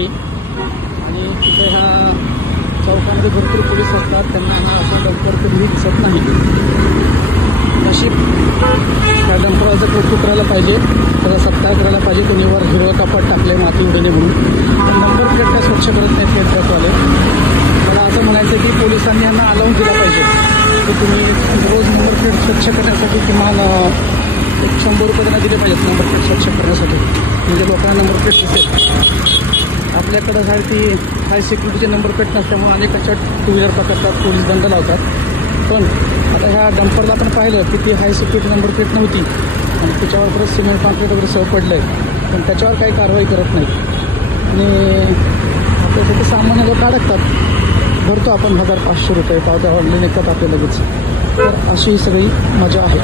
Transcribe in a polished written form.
नाही आणि तिथे ह्या चौकामध्ये भरपूर पोलीस असतात, त्यांना हा असं डंपर कधीही दिसत नाही. नशीब त्या डंपराचं कौतुक करायला पाहिजे, त्याचा सत्कार करायला पाहिजे. कोणी वर हिरवं कापड टाकले माती उडे म्हणून, पण नंबर प्लेट काय स्वच्छ करत नाहीत ते ट्रकवाले. मला असं म्हणायचं की पोलिसांनी यांना अलाउन्स दिला पाहिजे की तुम्ही रोज नंबर प्लेट स्वच्छ करण्यासाठी किमान 100 रुपये त्यांना दिले पाहिजेत नंबर प्लेट स्वच्छ करण्यासाठी, म्हणजे लोकांना नंबर प्लेट दिसेल. आपल्याकडं काय ती हाय सिक्युरिटीचे नंबर प्लेट नसल्यामुळे अनेकाच्या टू व्हीलर पकडतात, पोलीस दंड लावतात. पण आता ह्या डंपरला आपण पाहिलं की ती हाय सिक्युरिटी नंबर प्लेट नव्हती आणि त्याच्यावर परत सिमेंट कॉन्क्रीट वगैरे सह पडलं आहे, पण त्याच्यावर काही कारवाई करत नाही. आणि आपल्यासाठी सामान्य लोक अडकतात, भरतो आपण 1500 रुपये पावत्या ऑनलाईन येतात आपल्या लगेच. तर अशी ही सगळी मजा आहे.